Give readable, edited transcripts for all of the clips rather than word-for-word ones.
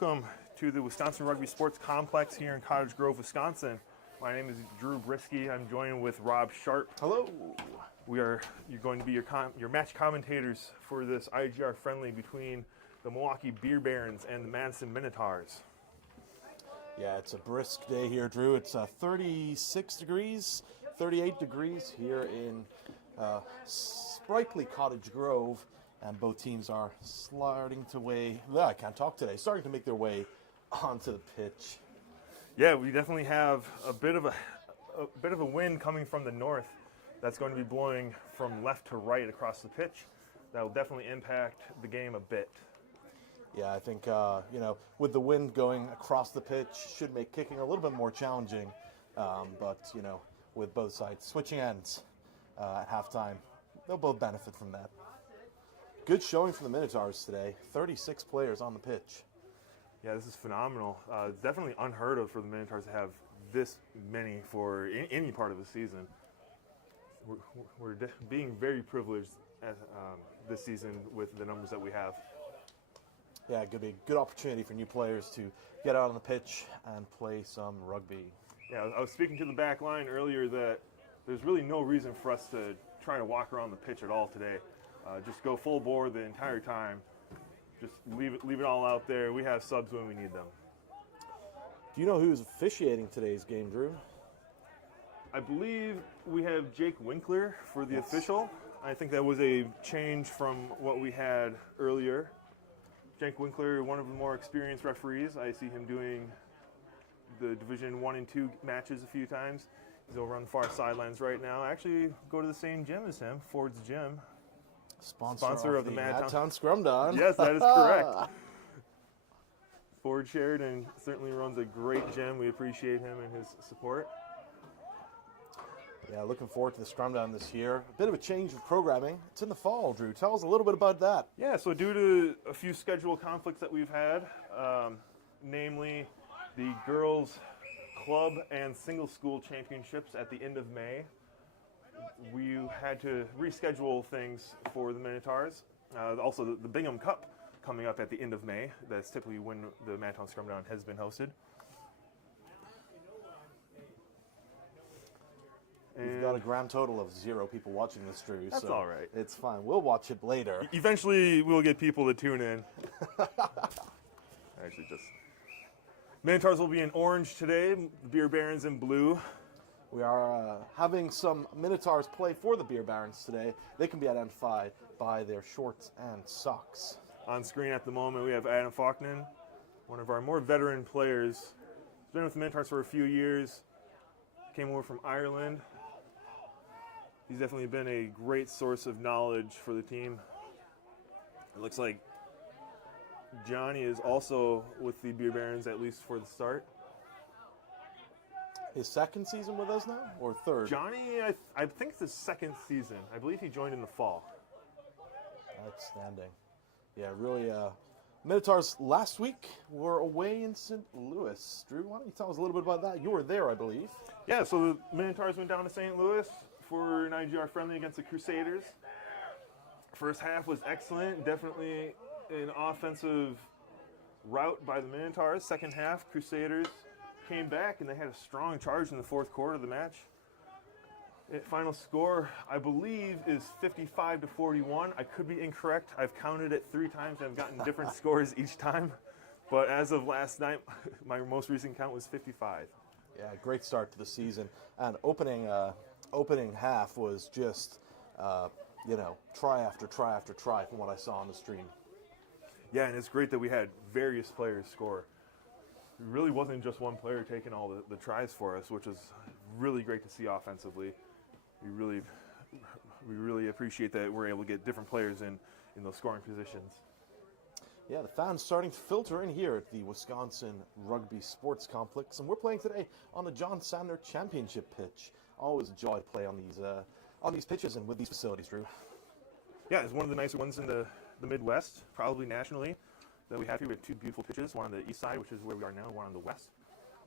Welcome to the Wisconsin Rugby Sports Complex here in Cottage Grove, Wisconsin. My name is Drew Brisky. I'm joined with Rob Sharp. Hello. You're going to be your match commentators for this IGR friendly between the Milwaukee Beer Barons and the Madison Minotaurs. Yeah, it's a brisk day here, Drew. It's 36 degrees, 38 degrees here in sprightly Cottage Grove, and both teams are starting to make their way onto the pitch. Yeah, we definitely have a bit of a wind coming from the north that's going to be blowing from left to right across the pitch. That will definitely impact the game a bit. Yeah, I think, with the wind going across the pitch should make kicking a little bit more challenging. But with both sides switching ends at halftime, they'll both benefit from that. Good showing from the Minotaurs today. 36 players on the pitch. Yeah, this is phenomenal. Definitely unheard of for the Minotaurs to have this many for any part of the season. We're being very privileged this season with the numbers that we have. Yeah, it could be a good opportunity for new players to get out on the pitch and play some rugby. Yeah, I was speaking to the back line earlier that there's really no reason for us to try to walk around the pitch at all today. Just go full bore the entire time. Just leave it all out there. We have subs when we need them. Do you know who's officiating today's game, Drew? I believe we have Jake Winkler for the official. I think that was a change from what we had earlier. Jake Winkler, one of the more experienced referees. I see him doing the Division 1 and 2 matches a few times. He's over on the far sidelines right now. I actually go to the same gym as him, Ford's Gym. Sponsor of the Madtown Scrumdown. Yes, that is correct. Ford shared and certainly runs a great gym. We appreciate him and his support. Yeah, looking forward to the Scrumdown this year. A bit of a change of programming. It's in the fall, Drew. Tell us a little bit about that. Yeah, so due to a few schedule conflicts that we've had, namely the girls' club and single school championships at the end of May, we had to reschedule things for the Minotaurs. Also, the Bingham Cup coming up at the end of May. That's typically when the Madtown Scrumdown has been hosted. We've got a grand total of 0 people watching this, Drew. That's so all right. It's fine. We'll watch it later. Eventually, we'll get people to tune in. Minotaurs will be in orange today. The Beer Barons in blue. We are having some Minotaurs play for the Beer Barons today. They can be identified by their shorts and socks. On screen at the moment, we have Adam Faulkner, one of our more veteran players. He's been with the Minotaurs for a few years. Came over from Ireland. He's definitely been a great source of knowledge for the team. It looks like Johnny is also with the Beer Barons, at least for the start. His second season with us now, or third? Johnny, I think it's his second season. I believe he joined in the fall. Outstanding. Yeah, really. Minotaurs last week were away in St. Louis. Drew, why don't you tell us a little bit about that? You were there, I believe. Yeah, so the Minotaurs went down to St. Louis for an IGR friendly against the Crusaders. First half was excellent, definitely an offensive route by the Minotaurs. Second half, Crusaders came back and they had a strong charge in the fourth quarter of the match. Final score, I believe, is 55-41. I could be incorrect. I've counted it 3 times and I've gotten different scores each time. But as of last night, my most recent count was 55. Yeah, great start to the season. And opening half was just, try after try after try from what I saw on the stream. Yeah, and it's great that we had various players score. It really wasn't just one player taking all the tries for us, which is really great to see offensively. We really appreciate that we're able to get different players in those scoring positions. Yeah, the fans starting to filter in here at the Wisconsin Rugby Sports Complex, and we're playing today on the John Sander Championship pitch. Always a joy to play on these pitches and with these facilities, Drew. Yeah, it's one of the nicer ones in the Midwest, probably nationally, that we have here. We have 2 beautiful pitches, one on the east side, which is where we are now, one on the west.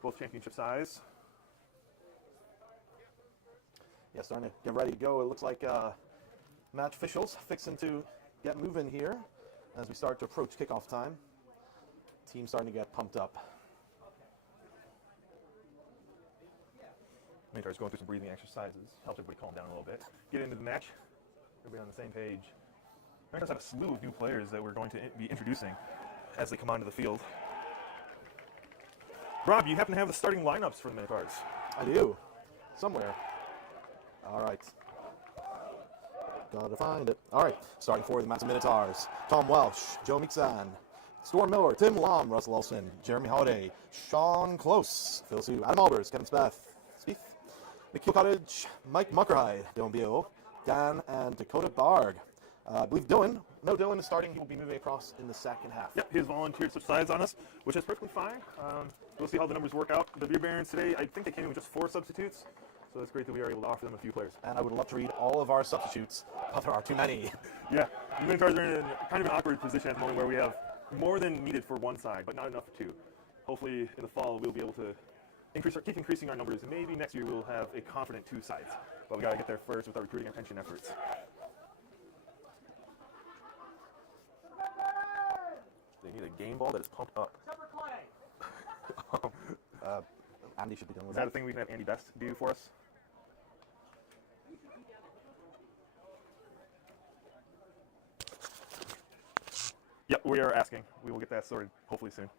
Both championship size. Yeah, starting to get ready to go. It looks like match officials fixing to get moving here as we start to approach kickoff time. team starting to get pumped up. Minotaurs going through some breathing exercises. Helps everybody calm down a little bit. Get into the match. Everybody on the same page. Minotaurs have a slew of new players that we're going to be introducing as they come onto the field. Rob, you happen to have the starting lineups for the Minotaurs. I do. Somewhere. All right. Gotta find it. All right. Starting for the Madison Minotaurs. Tom Welsh, Joe Mixan, Storm Miller, Tim Lom, Russell Olsen, Jeremy Holiday, Sean Close, Phil Sue, Adam Albers, Kevin Spieth, Nikhil Cottage, Mike Muckerhide, Dylan Beal, Dan, and Dakota Barg. I believe Dylan is starting. He will be moving across in the second half. Yep, he has volunteered to switch sides on us, which is perfectly fine. We'll see how the numbers work out. The Beer Barons today, I think they came in with just 4 substitutes, so it's great that we are able to offer them a few players. And I would love to read all of our substitutes, but there are too many. Yeah, the Minotaurs are in kind of an awkward position at the moment where we have more than needed for one side, but not enough for 2. Hopefully, in the fall, we'll be able to keep increasing our numbers, and maybe next year we'll have a confident 2 sides. But we got to get there first with our recruiting and pension efforts. They need a game ball that is pumped up. Andy should be done with Is that a thing we can have Andy Best do for us? Yep, we are asking. We will get that sorted hopefully soon.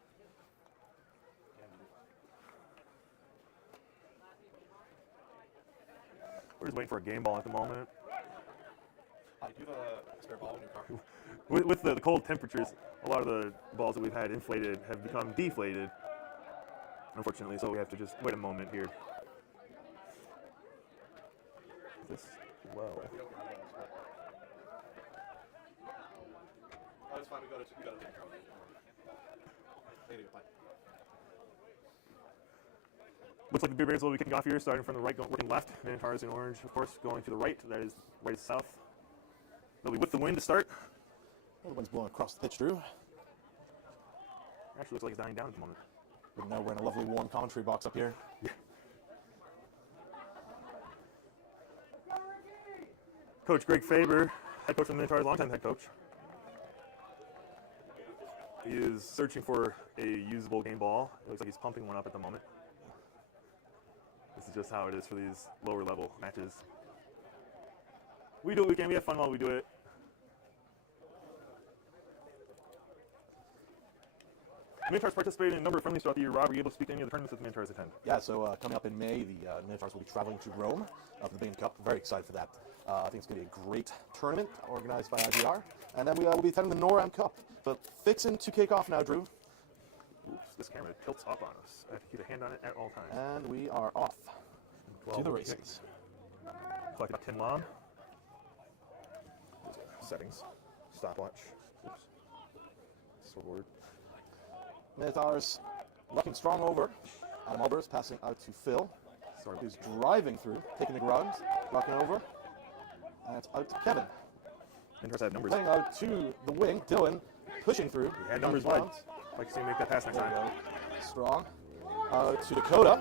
We're just waiting for a game ball at the moment. Do you have a spare ball in your car? With the cold temperatures, a lot of the balls that we've had inflated have become deflated, unfortunately, so we have to just wait a moment here. This well. Oh, it's fine. We got to take it. Looks like the Beer Bears will be kicking off here, starting from the right, working left. Minotaurs in orange, of course, going to the right. That is right to south. They'll be with the wind to start. Well, the wind's blowing across the pitch, Drew. Actually looks like it's dying down at the moment. But now we're in a lovely warm commentary box up here. Yeah. Coach Greg Faber, head coach of the Minotaurs, longtime head coach. He is searching for a usable game ball. It looks like he's pumping one up at the moment. This is just how it is for these lower level matches. We do what we can. We have fun while we do it. Minotaurs participated in a number of friendlies throughout the year. Rob, were you able to speak to any of the tournaments that the Minotaurs attend? Yeah, so coming up in May, the Minotaurs will be traveling to Rome for the Bain Cup. Very excited for that. I think it's going to be a great tournament organized by IGR. And then we will be attending the NORAM Cup. But fixing to kick off now, Drew. Oops, this camera tilts up on us. I have to keep a hand on it at all times. And we are off to the races. Collected by Tim Lom. Settings. Stopwatch. Oops. Sword. Minotaurs looking strong over. Adam Albers passing out to Phil, who's driving through, taking the ground, rocking over. And it's out to Kevin. Minotaurs have numbers. Playing out to the wing, Dylan, pushing through. He had numbers wide. Like to see him make that pass next time. Strong. To Dakota,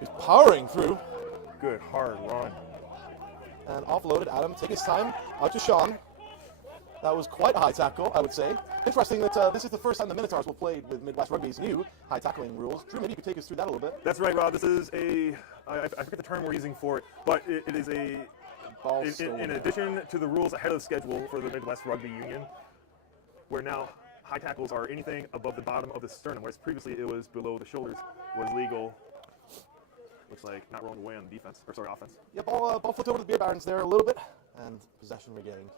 who's powering through. Good, hard run. And offloaded. Adam, take his time. Out to Sean. That was quite a high tackle, I would say. Interesting that this is the first time the Minotaurs will play with Midwest Rugby's new high tackling rules. Drew, maybe you could take us through that a little bit. That's right, Rob. This is I forget the term we're using for it, but it is in addition to the rules ahead of schedule for the Midwest Rugby Union, where now high tackles are anything above the bottom of the sternum, whereas previously it was below the shoulders was legal. Looks like not rolling away on the offense. Yeah, ball flipped over to the Beer Barons there a little bit, and possession regained.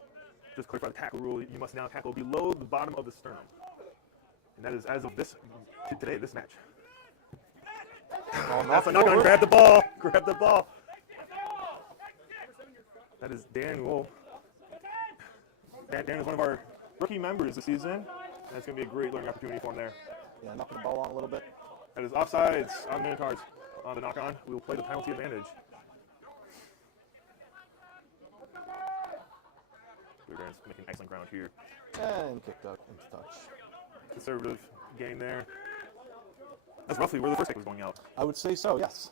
Just clarify the tackle rule. You must now tackle below the bottom of the sternum. And that is as of this match. That's a knock on. Grab the ball. Grab the ball. That is Dan Wolf. Dan is one of our rookie members this season. And it's going to be a great learning opportunity for him there. Yeah, knocking the ball on a little bit. That is offsides on Minotaurs. On the knock on, we will play the penalty advantage. Bear's making excellent ground here. And kicked out into touch. Conservative game there. That's roughly where the first kick was going out. I would say so, yes.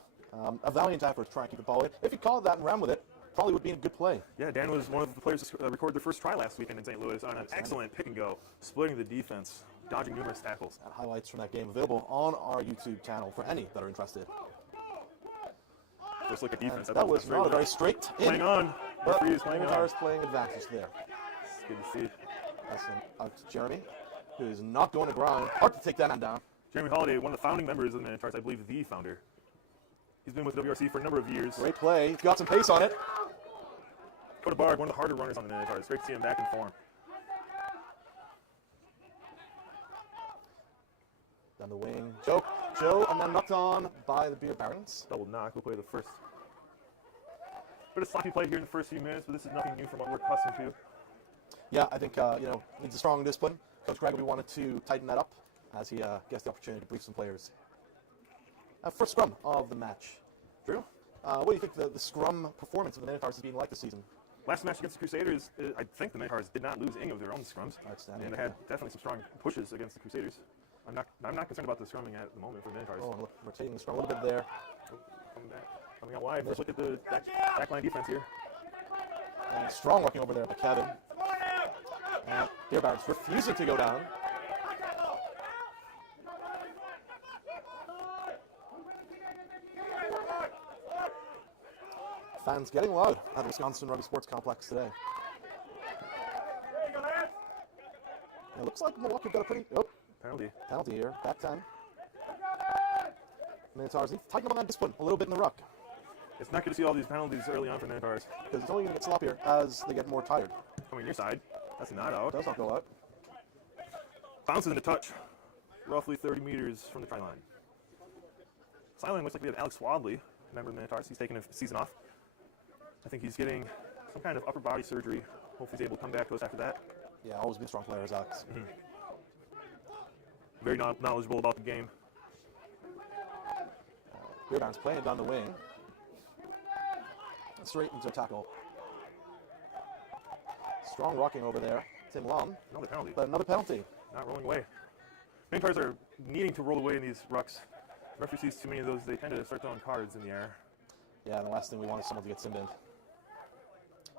A valiant effort to try and keep the ball in. If he called that and ran with it, probably would be a good play. Yeah, Dan was one of the players to record their first try last weekend in St. Louis on an excellent pick and go, splitting the defense dodging numerous tackles. And highlights from that game available on our YouTube channel for any that are interested. First look at defense. That was not a very straight playing on. But Minotaurs playing advantage there. It's good to see. That's out to Jeremy, who is not going to ground. Hard to take that man down. Jeremy Holiday, one of the founding members of the Minotaurs, I believe the founder. He's been with WRC for a number of years. Great play. He's got some pace on it. Coda Bard, one of the harder runners on the Minotaurs. Great to see him back in form. Down the wing. Joe, and then knocked on by the Beer Barons. Double knock. We'll play the first. Bit of sloppy play here in the first few minutes, but this is nothing new from what we're accustomed to. Yeah, I think, needs a strong discipline. Coach Gregory wanted to tighten that up as he gets the opportunity to brief some players. First scrum of the match. Drew, what do you think the scrum performance of the Minotaurs has been like this season? Last match against the Crusaders, I think the Minotaurs did not lose any of their own scrums. Outstanding. And they had definitely some strong pushes against the Crusaders. I'm not concerned about the scrumming at the moment for the Minotaurs. Oh, look, rotating the scrum a little bit there. Coming out wide. Let's look at the backline defense here. And strong working over there by Kevin. Beer Barons refusing to go down. Fans getting loud at the Wisconsin Rugby Sports Complex today. It looks like Milwaukee got a pretty penalty here. Back 10. Minotaurs need to tighten up on that discipline a little bit in the ruck. It's not good to see all these penalties early on for Minotaurs. Because it's only going to get sloppier as they get more tired. Coming near side. That's not out. Does not go out. Bounces into touch. Roughly 30 meters from the try line. Sideline looks like we have Alex Wadley, member of the Minotaurs. He's taking a season off. I think he's getting some kind of upper body surgery. Hope he's able to come back to us after that. Yeah, always been a strong player as Alex. Mm-hmm. Very knowledgeable about the game. Beer Barons playing it down the wing. Straight into a tackle. Strong rocking over there. Tim Long. Another penalty. But another penalty. Not rolling away. Minotaurs are needing to roll away in these rucks. Referee sees too many of those, they tend to start throwing cards in the air. Yeah, and the last thing we want is someone to get simbed in.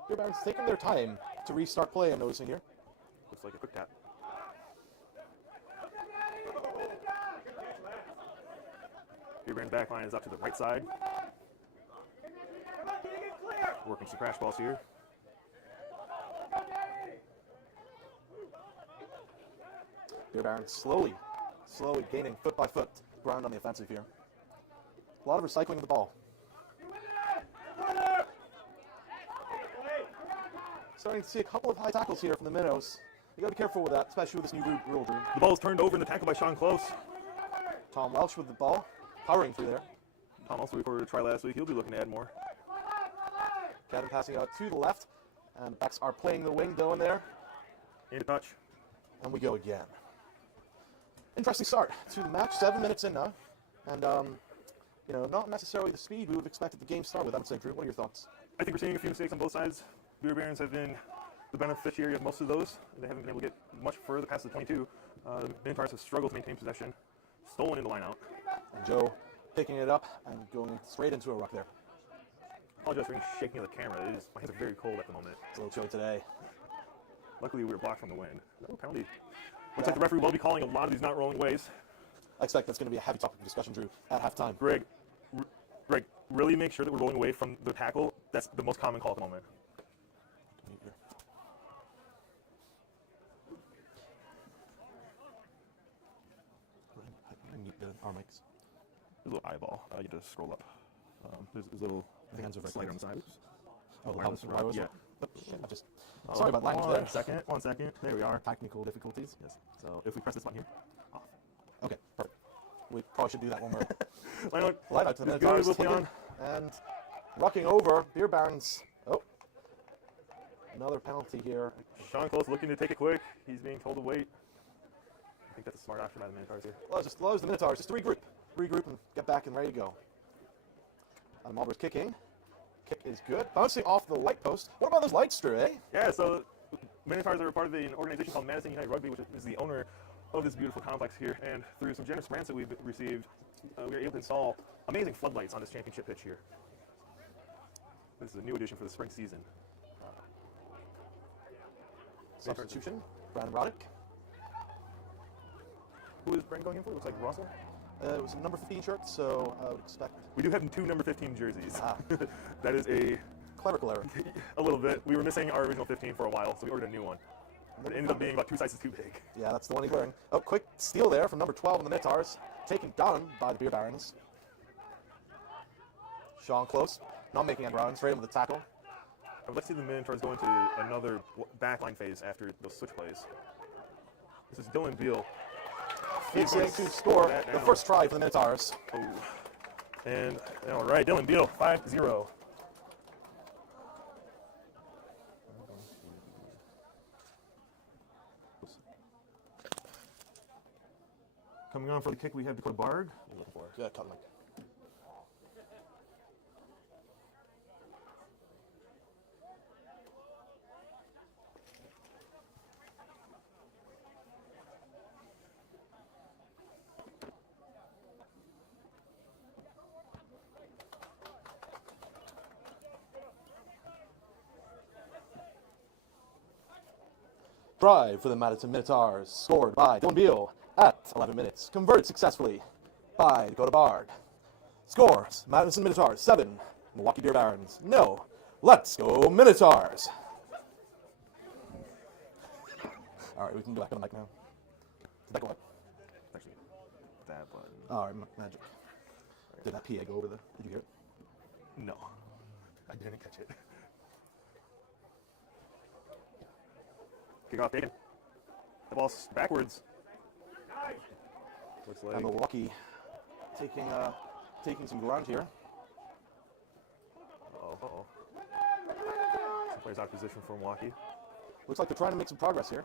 Beer Barons taking their time to restart play, I'm noticing here. Looks like a quick tap. Beer Barons back line is up to the right side. Working some crash balls here. Beer Barons slowly gaining foot by foot ground on the offensive here. A lot of recycling of the ball. Starting to see a couple of high tackles here from the Minnows. You got to be careful with that, especially with this new rule, Drew. The ball is turned over in the tackle by Sean Close. Tom Welsh with the ball, powering through there. Tom also reported a try last week. He'll be looking to add more. Kevin passing out to the left, and backs are playing the wing going there. Into touch. And we go again. Interesting start to the match, 7 minutes in now. And, not necessarily the speed we would have expected the game to start with, I would say. Drew, what are your thoughts? I think we're seeing a few mistakes on both sides. Beer Barons have been the beneficiary of most of those. They haven't been able to get much further past the 22. The Minotaurs have struggled to maintain possession. Stolen in the line out. And Joe picking it up and going straight into a ruck there. I apologize for any shaking of the camera. My hands are very cold at the moment. It's a little chilly today. Luckily, we were blocked from the wind. No penalty. Looks like the referee will be calling a lot of these not rolling ways. I expect that's going to be a heavy topic of discussion, Drew, at halftime. Greg, really make sure that we're rolling away from the tackle. That's the most common call at the moment. Our mics. There's a little eyeball. You have to scroll up. There's a little slider on the side. Oh, yeah. Sorry about language there. One second. There we are. Technical difficulties. Yes. So if we press this button here, off. Okay, perfect. We probably should do that one more. Light out to the Minotaurs and rocking over. Beer Barons. Oh, another penalty here. Sean Close looking to take it quick. He's being told to wait. I think that's a smart option by the Minotaurs here. Well, just allows the Minotaurs just to regroup and get back and ready to go. Marlborough's kicking. Kick is good. Bouncing off the light post. What about those lights, Drew, eh? Yeah, so Minotaurs are part of an organization called Madison United Rugby, which is the owner of this beautiful complex here. And through some generous grants that we've received, we were able to install amazing floodlights on this championship pitch here. This is a new addition for the spring season. Substitution, Brandon Roddick. is Brandon going in for? Looks like Russell. It was a number 15 shirt, so I would expect. We do have 2 number 15 jerseys. Ah. That is a Clerical error. a little bit. We were missing our original 15 for a while, so we ordered a new one. But it ended up being about 2 sizes too big. Yeah, that's the one he's wearing. Oh, quick steal there from number 12 on the Minotaurs. Taken down by the Beer Barons. Sean close. Not making end round. Straight into the tackle. I would like to see the Minotaurs go into another backline phase after those switch plays. This is Dylan Beal. Fixing to score the first try for the Minotaurs. Oh. And, all right, Dylan Beal, 5-0. Coming on for the kick, we have Dakota Bard. Looking for it. Yeah, cut the mic. Drive for the Madison Minotaurs, scored by Dylan Beal at 11 minutes. Converted successfully by Dakota Bard. Scores, Madison Minotaurs 7, Milwaukee Beer Barons no. Let's go Minotaurs! All right, we can go back on the mic now. Did that go up? Actually, that button. All right, magic. Did that PA go over the? Did you hear it? No, I didn't catch it. Kick off taken. The ball's backwards. Looks like And Milwaukee taking some ground here. Uh-oh. Some players out of position for Milwaukee. Looks like they're trying to make some progress here.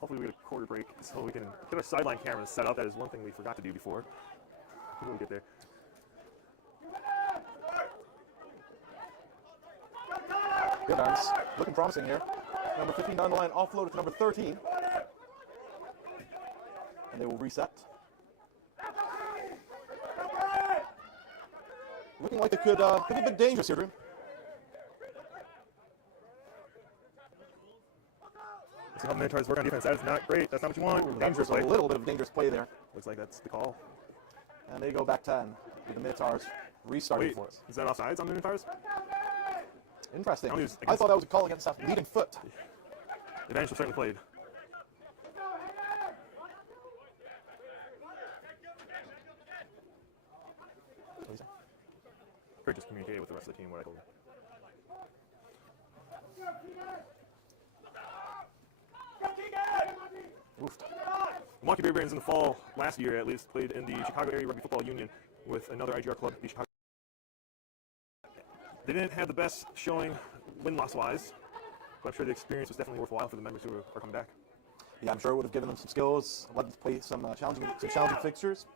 Hopefully we get a quarter break so we can get our sideline cameras set up. That is one thing we forgot to do before. We'll get there. Good Barons, looking promising here. Number 15 down the line, offloaded to number 13. And they will reset. Looking like they could be a bit dangerous here, Drew. See how the Minotaurs work on defense. That is not great. That's not what you want. Dangerous play. A little bit of dangerous play there. Looks like that's the call. And they go back 10 with the Minotaurs restarting Wait, for us. is that offsides on the Minotaurs? Interesting. Against- I thought that was a call against that leading foot. Advantage was certainly played. Kurt just communicated with the rest of the team what I told him. Oof. Milwaukee Bear Barons in the fall last year, at least, played in the Chicago Area Rugby Football Union with another IGR club, the Chicago. They didn't have the best showing win-loss wise, but I'm sure the experience was definitely worthwhile for the members who are coming back. Yeah, I'm sure it would have given them some skills, let them play some challenging fixtures.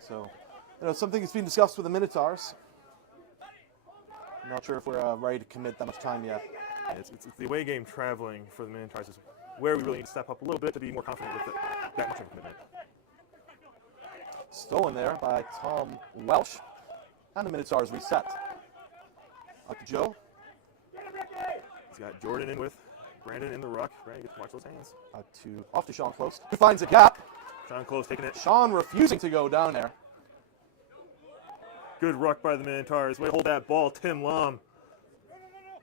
So, something that's been discussed with the Minotaurs. I'm not sure if we're ready to commit that much time yet. It's the away game traveling for the Minotaurs is where we really need to step up a little bit to be more confident with that much of a commitment. Stolen there by Tom Welsh. And the Minotaurs reset. Up to Joe. He's got Jordan in with Brandon in the ruck. Brandon gets to watch those hands. Off to Sean Close, who finds a gap. Sean Close taking it. Sean refusing to go down there. Good ruck by the Minotaurs. Way to hold that ball, Tim Lom.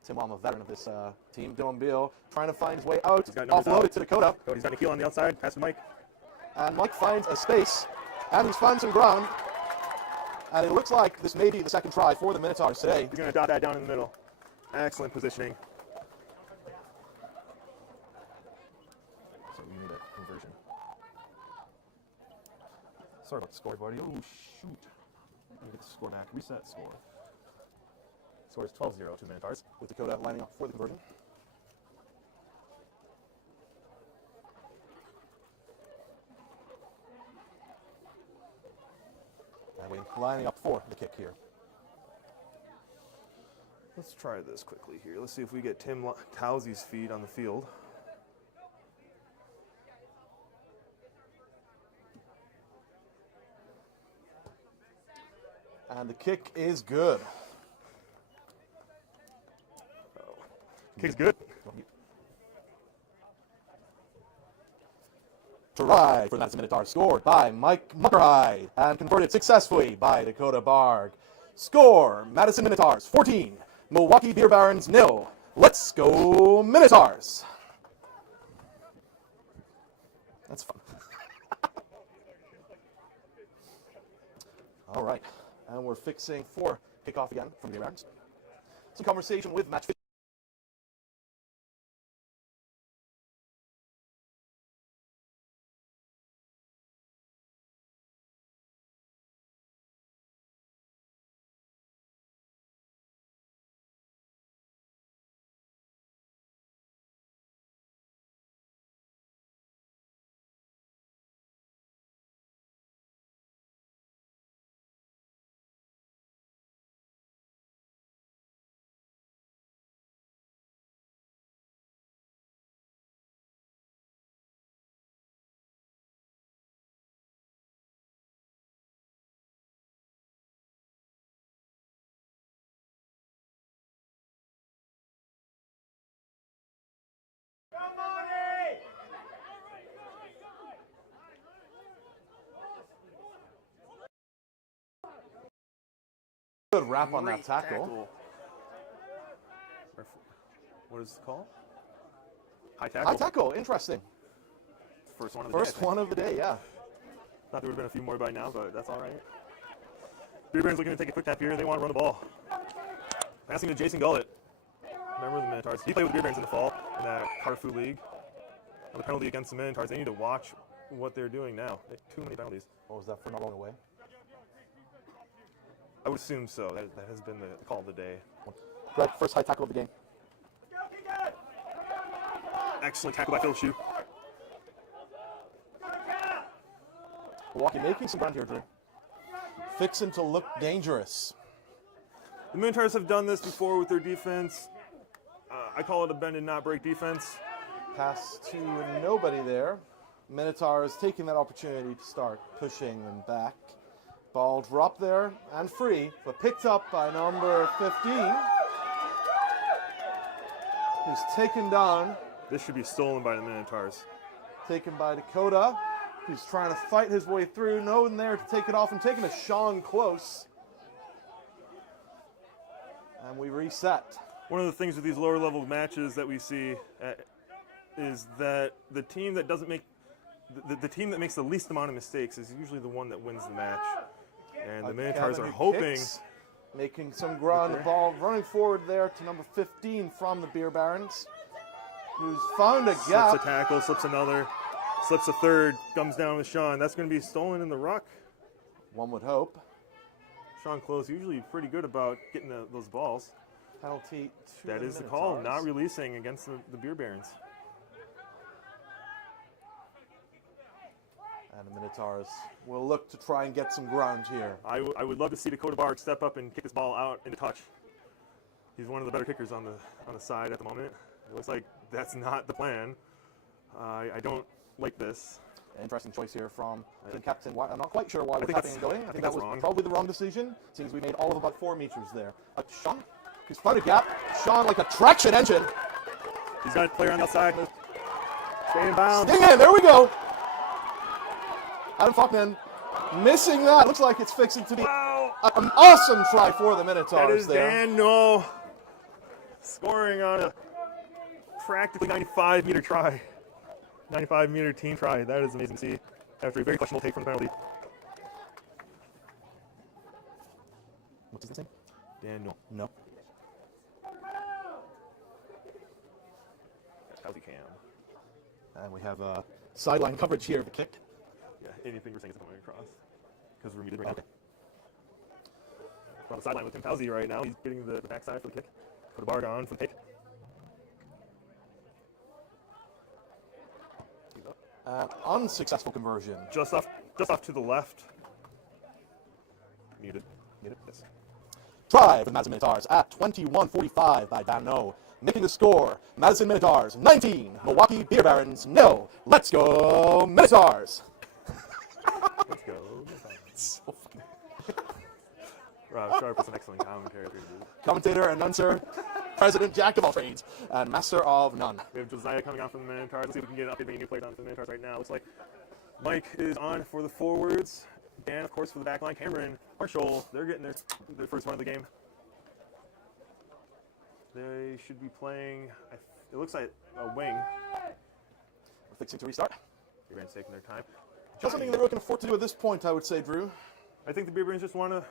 Tim Lom, a veteran of this team. Dylan Beal trying to find his way out. He's got numbers Offloaded out. to Dakota. He's got Nikhil on the outside. Pass to Mike. And Mike finds a space. And he's found some ground. And it looks like this may be the second try for the Minotaurs today. He's going to dot that down in the middle. Excellent positioning. So we need a conversion. Sorry about the score, buddy. Oh, shoot. Let me get the score back. Reset score. Score is 12-0 to Minotaurs. With Dakota lining up for the conversion. And we lining up for the kick here. Let's try this quickly here. Let's see if we get Tim Towsey's feed on the field. And the kick is good. Kick's good. try for the Madison Minotaurs, scored by Mike Muckerhide and converted successfully by Dakota Barg. Score, Madison Minotaurs 14, Milwaukee Beer Barons 0. Let's go Minotaurs! That's fun. All right, and we're fixing for kickoff again from the Barons. Some conversation with match. Good wrap on that tackle. What is it called? High tackle. High tackle, interesting. First one of the day. First one of the day, yeah. Thought there would have been a few more by now, but that's all right. Beer Barons looking to take a quick tap here. They want to run the ball. Passing to Jason Gullett. Remember the Minotaurs. He played with the Beer Barons in the fall in that Carfu League. On the penalty against the Minotaurs, they need to watch what they're doing now. Too many penalties. What was that for not going away? I would assume so. That has been the call of the day. Right, first high tackle of the game. Excellent tackle by Phil Shue. Milwaukee making some ground here, Drew. Fixing to look dangerous. The Minotaurs have done this before with their defense. I call it a bend and not break defense. Pass to nobody there. Minotaurs taking that opportunity to start pushing them back. Ball dropped there and free, but picked up by number 15. Who's taken down. This should be stolen by the Minotaurs. Taken by Dakota, who's trying to fight his way through. No one there to take it off, and taking a Sean close. And we reset. One of the things with these lower level matches that we see is that the team that doesn't make the team that makes the least amount of mistakes is usually the one that wins the match. And the Minotaurs are hoping. Making some ground, the ball running forward there to number 15 from the Beer Barons, who's found a gap. Slips a tackle, slips another, slips a third, comes down with Sean. That's going to be stolen in the ruck. One would hope. Sean Close usually pretty good about getting those balls. Penalty to that the is the call, Minotaurs. not releasing against the Beer Barons. And the Minotaurs will look to try and get some ground here. I would love to see Dakota Barg step up and kick this ball out into touch. He's one of the better kickers on the side at the moment. It looks like that's not the plan. I don't like this. Interesting choice here from the captain. I'm not quite sure why we're tapping and going. I think that was wrong. probably the wrong decision. Seems we made all of about 4 meters there. Sean, who's found a gap. Sean like a traction engine. He's got a player on the outside. Stay in bounds. Sting in, there we go. Adam Faulkner missing that. Looks like it's fixing to be an awesome try for the Minotaurs. That is there. Dan No scoring on a practically 95-meter try. 95-meter team try. That is amazing to see after a very questionable take from the penalty. What's his name? Dan No. No. How's he cam? And we have sideline coverage here of the kick. Yeah, anything we're saying is coming across because we're muted right now. We're on the sideline with Tim Towsey right now. He's getting the backside for the kick. Put a bar on for the kick. Unsuccessful conversion. Just off to the left. Muted. Muted. Yes. Try for the Madison Minotaurs at 21:45 by Dan No. Making the score, Madison Minotaurs 19, Milwaukee Beer Barons 0. Let's go Minotaurs! Let's go. It's so funny. Rob Sharp is an excellent commentator. Commentator, announcer, president, jack of all trades, and master of none. We have Josiah coming out from the Minotaurs. Let's see if we can get an update on new players on the Minotaurs right now. Looks like Mike is on for the forwards, and of course for the back line, Cameron, Marshall. They're getting their first run of the game. They should be playing, it looks like a wing. We're fixing to restart. Beer Barons taking their time. Just something they really can afford to do at this point, I would say, Drew. I think the Beer Barons just want to...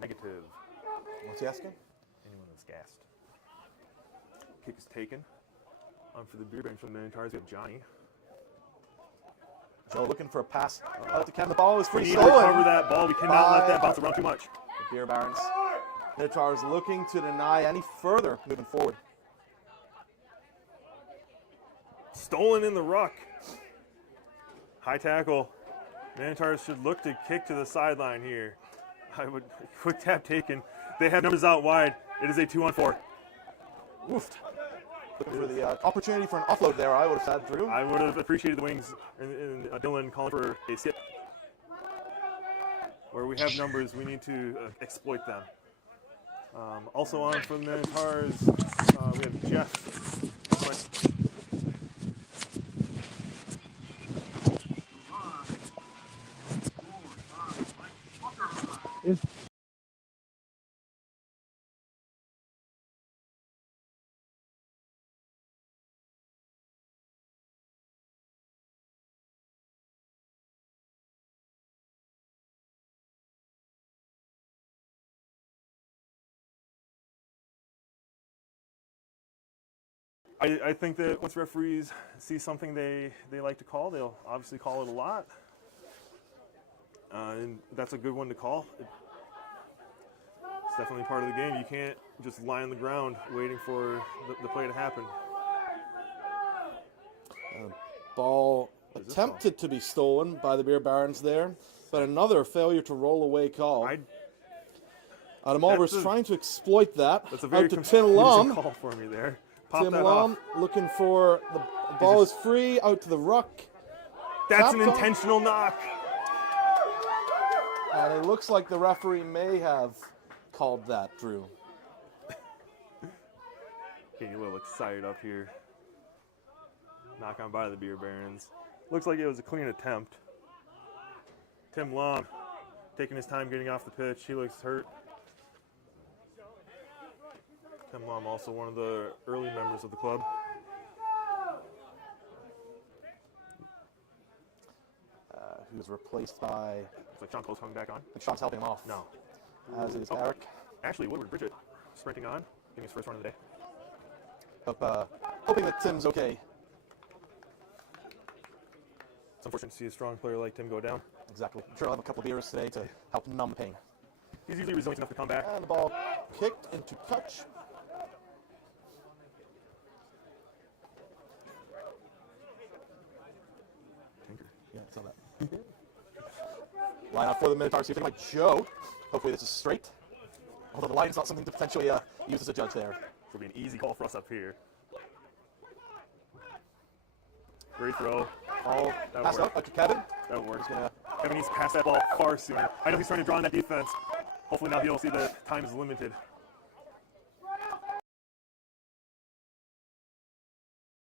Negative. What's he asking? Anyone that's gassed. Kick is taken. On for the Beer Barons from the Minotaurs, we have Johnny. Joe looking for a pass out to Ken. The ball is free. We need to recover that ball. We cannot let that bounce around too much. The Beer Barons. Minotaurs looking to deny any further moving forward. Stolen in the ruck. High tackle. Minotaurs should look to kick to the sideline here. I would quick tap taken. They have numbers out wide. It is a 2-on-4. Woofed. Looking for the opportunity for an offload there, I would have said, Drew. I would have appreciated the wings and Dylan calling for a skip. Where we have numbers, we need to exploit them. Also on for the Minotaurs, we have Jeff. I think that once referees see something they like to call, they'll obviously call it a lot. And that's a good one to call. It's definitely part of the game. You can't just lie on the ground waiting for the play to happen. Ball attempted to be stolen by the Beer Barons there, but another failure to roll away call. Adam Oliver's trying to exploit that. That's a very out to Tim Lom. Call for me there. Tim Lom looking for the ball is free out to the ruck. That's an intentional knock. And it looks like the referee may have called that, Drew. Getting a little excited up here. Knock on by the Beer Barons. Looks like it was a clean attempt. Tim Lom taking his time getting off the pitch. He looks hurt. Tim Lom, also one of the early members of the club. Who was replaced by... It's like Sean Cole's coming back on. And Sean's helping him off. No. As is Eric. Ashley Woodward Bridget sprinting on, getting his first run of the day. Hoping that Tim's okay. It's unfortunate to see a strong player like Tim go down. Exactly. I'm sure I'll have a couple of beers today to help numb pain. He's usually resilient enough to come back. And the ball kicked into touch. Yeah, I saw that. Line up for the Minotaurs here, taken by Joe. Hopefully this is straight. Although the line is not something to potentially use as a judge there. It'll be an easy call for us up here. Great throw. All passed up to Kevin. That works. Kevin needs to pass that ball far sooner. I know he's trying to draw on that defense. Hopefully now he'll see the time is limited.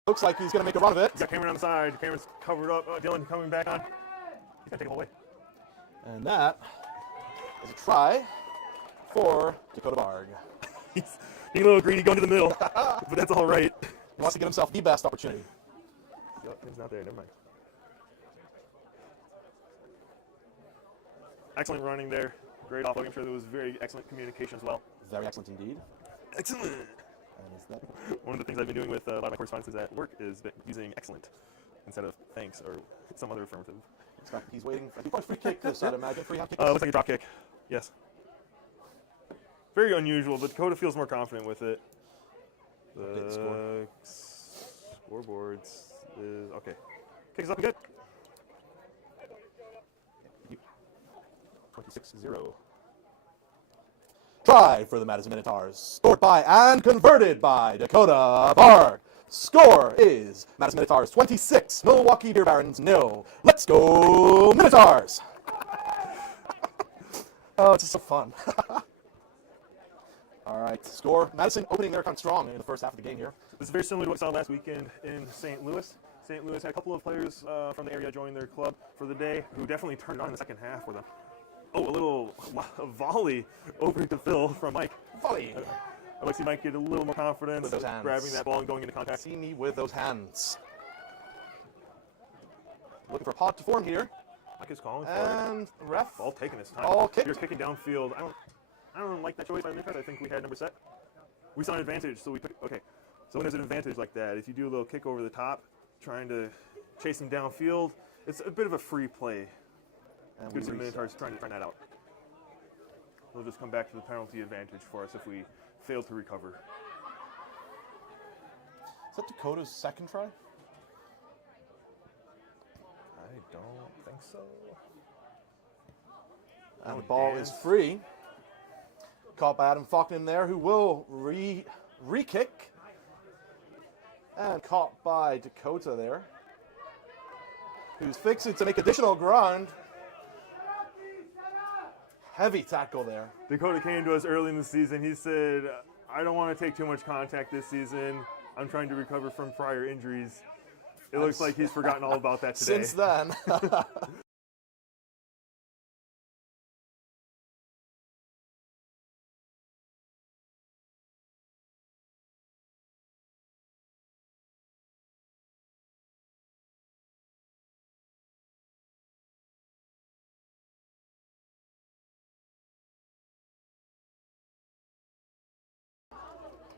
Looks like he's going to make a run of it. He's got Cameron on the side. Cameron's covered up. Dylan coming back on. He's going to take it all away. And that is a try for Dakota Barg. He's being a little greedy going to the middle, but that's all right. He wants to give himself the best opportunity. He's not there. Never mind. Excellent running there. Great offloading. I'm sure there was very excellent communication as well. Very excellent indeed. Excellent. One of the things I've been doing with a lot of my correspondence at work is using excellent instead of thanks or some other affirmative. He's waiting for a free kick this, I'd imagine. Free kick. Looks like a drop kick. Yes. Very unusual, but Dakota feels more confident with it. The scoreboards is okay. Kicks up and good. 26-0. Try for the Madison Minotaurs. Scored by and converted by Dakota Barg. Score is Madison Minotaurs 26, Milwaukee Beer Barons 0. Let's go Minotaurs! Oh, it's just so fun. All right, score. Madison opening their account strong in the first half of the game here. This is very similar to what we saw last weekend in St. Louis. St. Louis had a couple of players from the area join their club for the day who definitely turned on in the second half with a little volley over to Phil from Mike. Volley. I'd like to see Mike get a little more confidence, With those hands. grabbing that ball and going into contact. See me with those hands. Looking for a pod to form here. Mike is calling for And it. the ref. Ball taking his time. Ball kicked. You're kicking downfield. I don't like that choice by the Minotaurs. I think we had number set. We saw an advantage, so we picked. Okay, so when there's an advantage like that, if you do a little kick over the top, trying to chase him downfield, it's a bit of a free play. And Good we for the reset. Minotaurs trying to find that out. We'll just come back to the penalty advantage for us if we fail to recover. Is that Dakota's second try? I don't think so. And the ball is free. Caught by Adam Faulkner there, who will re-kick. And caught by Dakota there, who's fixing to make additional ground. Heavy tackle there. Dakota came to us early in the season. He said, I don't want to take too much contact this season. I'm trying to recover from prior injuries. It looks like he's forgotten all about that today. Since then.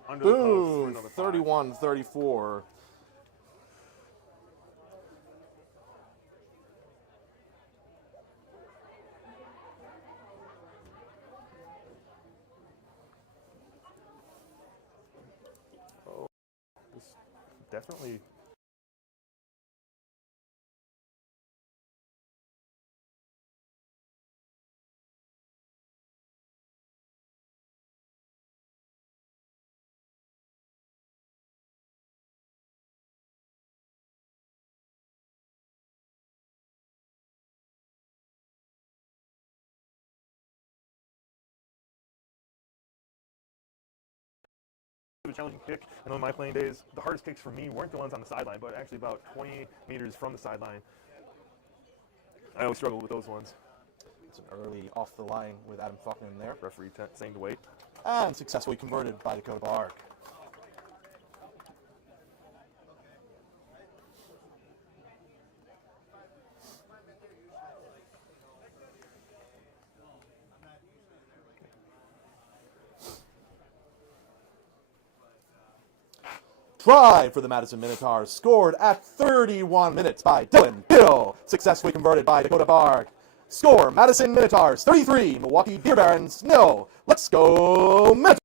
Under the post for Boom, another five. 31-34. This definitely. A challenging kick. I know in my playing days, the hardest kicks for me weren't the ones on the sideline, but actually about 20 meters from the sideline. I always struggled with those ones. It's an early off the line with Adam Faulkner in there. Referee saying to wait. And successfully converted by Dakota Barg. Try for the Madison Minotaurs, scored at 31 minutes by Dylan Bill, successfully converted by Dakota Barg. Score, Madison Minotaurs 33, Milwaukee Beer Barons 0. Let's go, Minotaurs!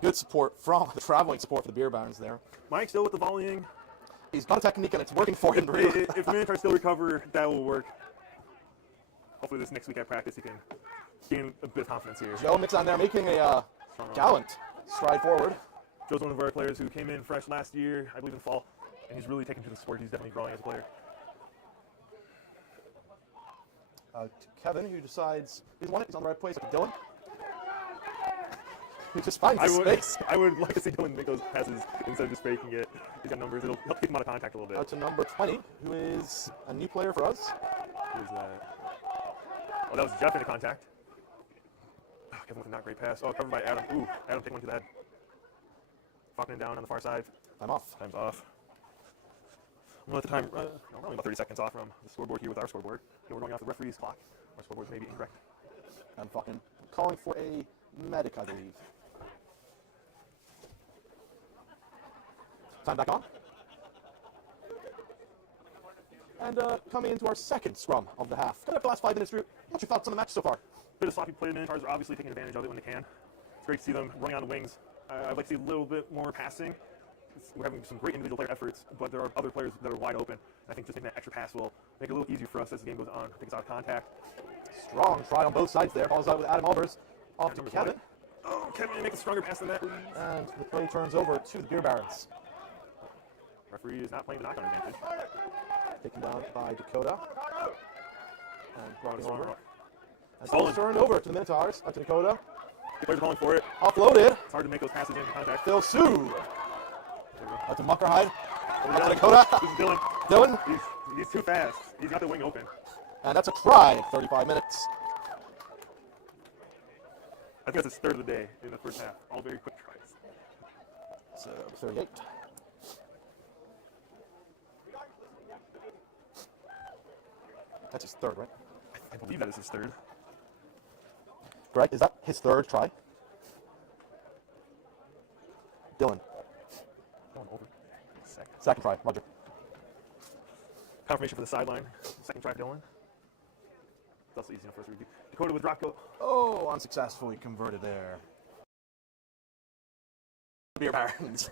Good support from the traveling support for the Beer Barons there. Mike still with the volleying. He's got a technique and it's working for him. Really. If Minotaurs still recover, that will work. Hopefully this next week at practice he can gain a bit of confidence here. Joe Mix on there making a gallant stride forward. Joe's one of our players who came in fresh last year, I believe in fall, and he's really taken to the sport. He's definitely growing as a player. To Kevin, who decides he's on the right place. Dylan, who just finds the space. I would like to see Dylan make those passes instead of just faking it. He's got numbers. It'll help keep him out of contact a little bit. Out to number 20, who is a new player for us. Who's that? Oh, that was Jeff into contact. Oh, Kevin with a not great pass. Oh, covered by Adam. Ooh, Adam taking one to the head. Faulkner down on the far side. I'm off. Time's off. I'm going to let the time, we're only about 30 seconds off from the scoreboard here with our scoreboard. We're going off the referee's clock. Our scoreboard may be incorrect. I'm fucking calling for a medic, I believe. Time back on. And coming into our second scrum of the half. Coming up the last 5 minutes, Drew. What's your thoughts on the match so far? Bit of sloppy play. The Minotaurs are obviously taking advantage of it when they can. It's great to see them running on the wings. I'd like to see a little bit more passing. We're having some great individual player efforts, but there are other players that are wide open. I think just making that extra pass will make it a little easier for us as the game goes on. I think it's out of contact. Strong try on both sides there. Balls out with Adam Albers. Off to Kevin. Oh, Kevin makes a stronger pass than that, please. And the play turns over to the Beer Barons. Referee is not playing the knock-on advantage. Taken down by Dakota. And brought us over. And Stolen. turned over to the Minotaurs, up to Dakota. The players are calling for it. Offloaded. It's hard to make those passes in contact. Phil Sue. Up to Muckerhide. Up to Dakota. This is Dylan. Dylan. He's too fast. He's got the wing open. And that's a try. 35 minutes. I think that's his third of the day in the first half. All very quick tries. So 38. That's his third, right? I believe that is his third. Greg, is that his third try? Dylan. Going over. Second try, Roger. Confirmation for the sideline. Second try, Dylan. That's easy enough for us to review. Dakota with drop goal. Oh, unsuccessfully converted there. Beer Barons.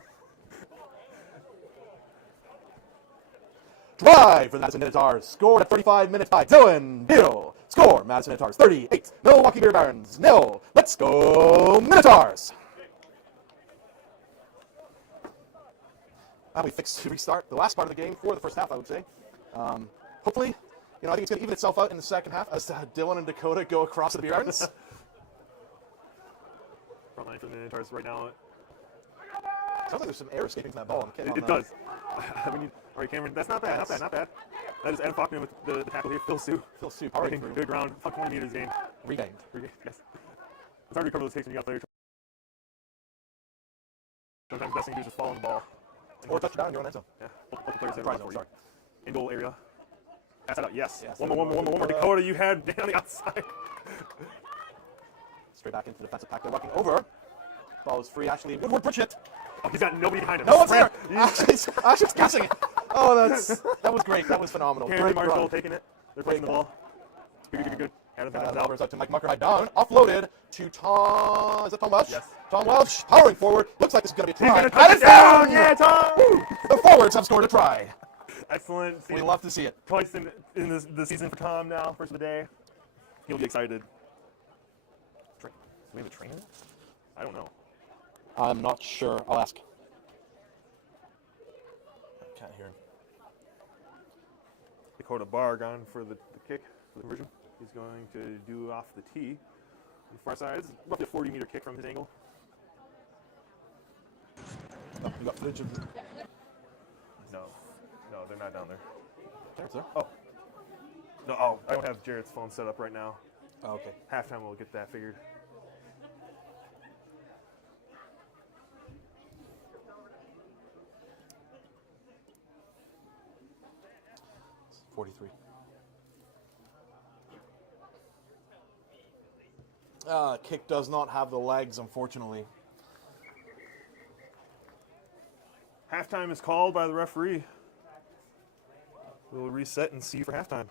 Try for the Madison Minotaurs. Scored at 35 minutes by Dylan Bill. Score, Madison Minotaurs 38. Milwaukee Beer Barons 0. Let's go, Minotaurs. And we restart the last part of the game for the first half, I would say. Hopefully, I think it's going to even itself out in the second half as Dylan and Dakota go across the Beer Barons. Front line for the Minotaurs right now. Sounds like there's some air escaping from that ball. It does. All right, Cameron. That's not bad. Not bad. That is Adam Faulkner with the tackle here. Phil Sue. Powering through. Good ground. 20 meters gained. Regained. Yes. It's hard to recover those kicks when you got players. Sometimes the best thing to do is just fall on the ball. Or touch it down in your own end zone. Yeah. Both the players there. Sorry. In goal area. Pass that out. Yes. Yes. One more. Dakota, you had down the outside. Straight back into the defensive pack. They're walking over. Ball is free. Ashley Woodward Pritchett. Oh, he's got nobody behind him. No one's there. Ashley's guessing it. Oh, that was great. That was phenomenal. Cameron Great Marshall run. taking it. They're playing the ball. Good. Out to Mike Muckerhide down. Offloaded to Tom. Is that Tom Welsh? Yes. Tom Welsh powering forward. Looks like this is going to be a try. He's gonna touch it down. Yeah, Tom. The forwards have scored a try. Excellent. We love to see it. Twice in the season for Tom now. First of the day. He'll be excited. Do we have a trainer? I don't know. I'm not sure. I'll ask. I can't hear him. Dakota Barr gone for the kick, for the conversion. He's going to do off the tee. The far side is roughly a 40-meter kick from his angle. Oh, you got footage of the... No, they're not down there. Jared's there. Oh. No, I don't have Jared's phone set up right now. Oh, okay. Halftime we'll get that figured. It's 43. Kick does not have the legs, unfortunately. Halftime is called by the referee. We'll reset and see for halftime.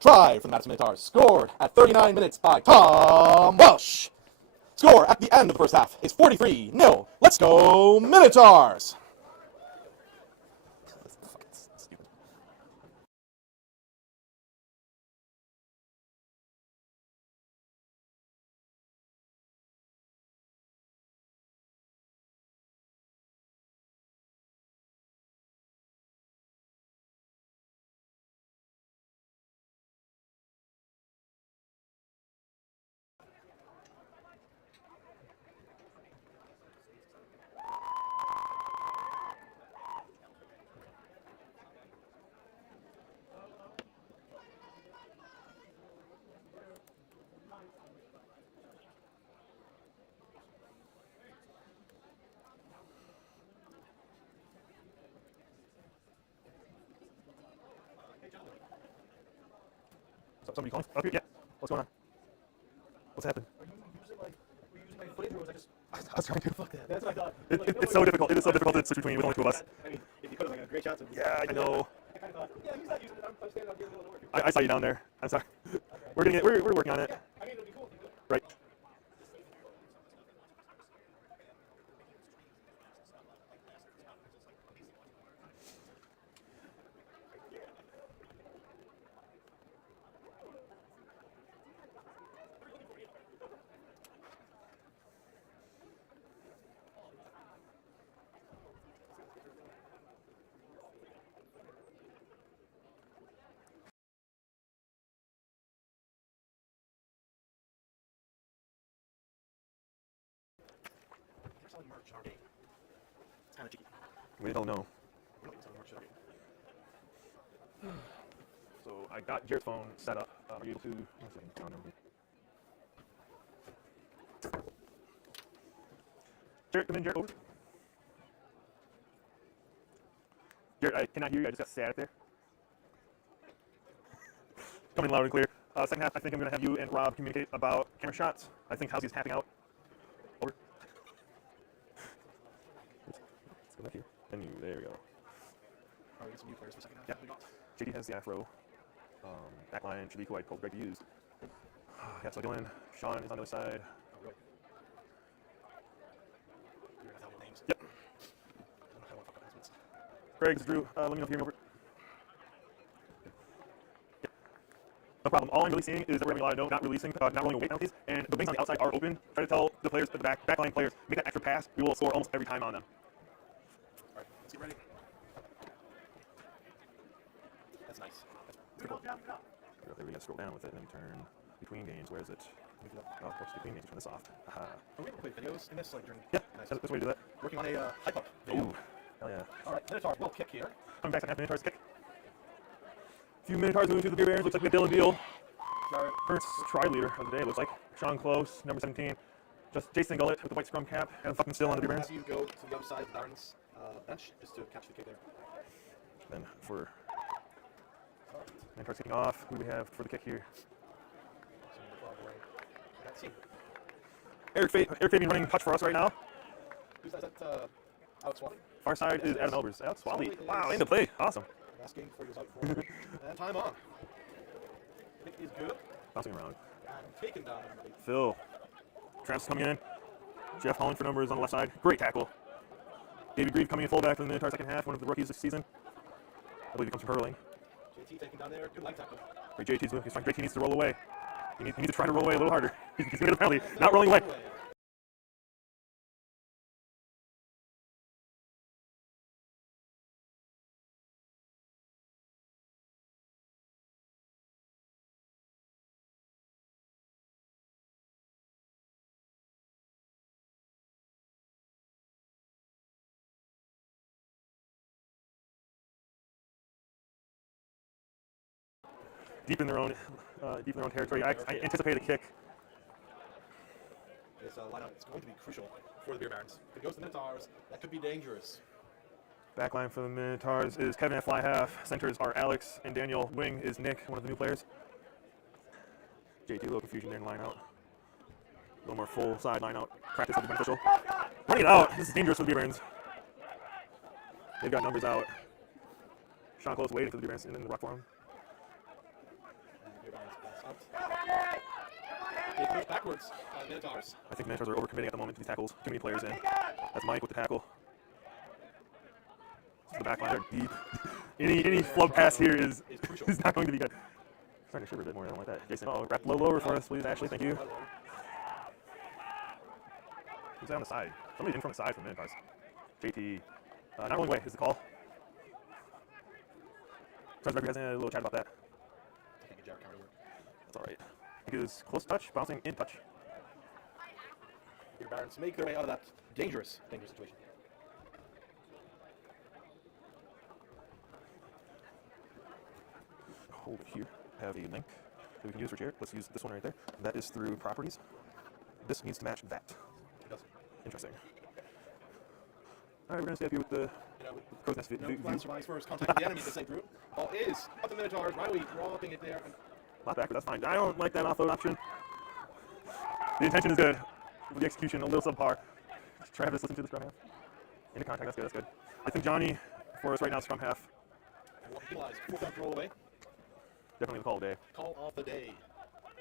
Try for the Madison Minotaurs. Scored at 39 minutes by Tom Welsh. Score at the end of the first half is 43-0. Let's go, Minotaurs! Somebody calling? Up here? Yeah. What's going on? What's happened? Were you using my footage or was I just... I was trying to. Fuck that. That's what I thought. It's so difficult. It is so difficult to switch between with only two of us. I mean, if you could have, like, a great chance of... Yeah, I know. I kind of thought, yeah, he's not using it. I'm standing out here in the middle of the work. I saw you down there. I'm sorry. We're getting it. We're working on it. I mean, it'll be cool. Right. We don't know. So I got Jared's phone set up. Are you able to? Jared, come in, Jared, over. Jared, I cannot hear you. I just got sad there. Coming loud and clear. Second half, I think I'm going to have you and Rob communicate about camera shots. I think Housy's tapping out. Over. Let's go back here. And you, there we go. All right, get some new players for second half. Yeah. JD has the afro. Backline, Shaliku, I told Greg to use. Yeah, so Dylan, Sean is on the other side. Oh, really? You're going to have names? Yep. I don't know how I fuck up husbands. Greg, this is Drew. Let me know if you hear me over. Yep. No problem. All I'm really seeing is that we're having a lot of not releasing, not rolling away penalties, and the wings on the outside are open. Try to tell the players, the backline players, make that extra pass. We will score almost every time on them. All right, let's get ready. That's nice. There we go. Scroll down with it and then turn between games. Where is it? Oh, of course, between games. Turn this off. Aha. Are we able to play videos in this, like during? Yeah, Nice. that's the way to do that. Working on a hype up video. Ooh, hell yeah. All right, Minotaurs will kick here. Coming back to half Minotaurs kick. Few Minotaurs moving through the Beer Barons. Looks like a Dylan Beal. First try leader of the day. Looks like Sean Close, number 17. Just Jason Gullett with the white scrum cap and fucking still on the Beer Barons. Have you go to the other side of the Barons bench just to catch the kick there. Then for Minotaurs kicking off, who do we have for the kick here? Eric Fabian running touch for us right now. Who's that? Is that Alex Swally? Far side is Adam Elbers. Alex Swally. Wow, into play. Awesome. Asking for his out forward. And time on. Kick is good. Bouncing around. And taken down. Phil. Traps coming in. Jeff Holland for numbers on the left side. Great tackle. David Grieve coming in fullback for the entire second half. One of the rookies this season. I believe he comes from hurling. JT taken down there. Good leg tackle. Great JT's moving. JT needs to roll away. He needs to try to roll away a little harder. He's going to get a penalty. Not rolling away. Deep in their own territory. I anticipate a kick. This lineup is going to be crucial for the Beer Barons. If it goes to the Minotaurs, that could be dangerous. Backline for the Minotaurs is Kevin at fly half. Centers are Alex and Daniel. Wing is Nick, one of the new players. JT, a little confusion there in line out. A little more full side line out. Practice will be beneficial. Running it out. This is dangerous for the Beer Barons. They've got numbers out. Sean Close waiting for the Beer Barons in the rock for him. It goes backwards. Minotaurs. I think Minotaurs are overcommitting at the moment to these tackles. Too many players in. That's Mike with the tackle. The back line are deep. Any flub pass here is not going to be good. Starting to shiver a bit more. I don't like that. Jason, wrap lower for us, please, Ashley. Thank you. Who's on the side? Somebody's in from the side from Minotaurs. JT. Not rolling away is the call. Sorry, you guys had a little chat about that. That's all right. It is close touch, bouncing in touch. Your Barons make their way out of that dangerous situation. Over here, have a link that we can use for Jared. Let's use this one right there. That is through properties. This needs to match that. It does. Interesting. All right, we're going to stay up here with the crow's nest view. Lance survives first. Contact with the enemy at the same group. Ball is up the Minotaurs. Riley dropping it there. Not backward, that's fine. I don't like that offload option. The intention is good. With the execution, a little subpar. Travis, listen to the scrum half. Into contact, that's good, that's good. I think Johnny, for us right now, scrum half. Penalized. Full roll away. Definitely the call of the day. Call of the day.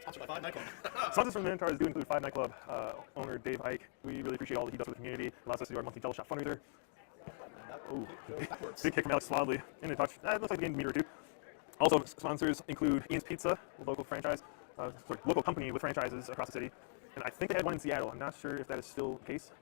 Sponsored by 5 Nightclub. Sponsors from the Minotaurs do include 5 Nightclub owner Dave Ike. We really appreciate all that he does for the community. Allows us to do our monthly double shot fundraiser. Ooh. Big kick from Alex Swadley. In a touch. That looks like a game meter or two. Also, sponsors include Ian's Pizza, a local franchise, local company with franchises across the city. And I think they had one in Seattle. I'm not sure if that is still the case.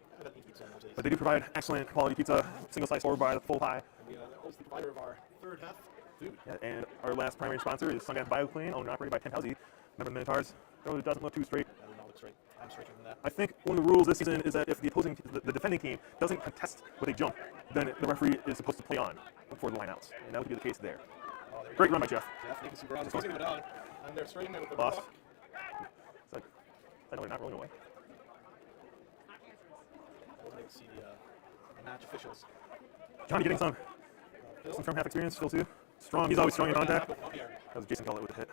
But they do provide excellent quality pizza, single slice or by the full pie. And we host the provider of our third half food. Yeah, and our last primary sponsor is Sundance BioClean, owned and operated by Ken Housey, member of the Minotaurs. Though it doesn't look too straight. I don't know, it's straight. I'm straighter than that. I think one of the rules this season is that if the defending team doesn't contest with a jump, then the referee is supposed to play on before the lineouts, and that would be the case there. Oh, there you Great go. run by Jeff. Jeff making some ground, squeezing them down, and they're straightening it with the Loss. puck. It's like, I know they're not rolling away. We'll need to see the match officials. Johnny getting some from half experience, Phil too. Strong, he's always strong in contact. Up here. That was Jason Gullett with a hit.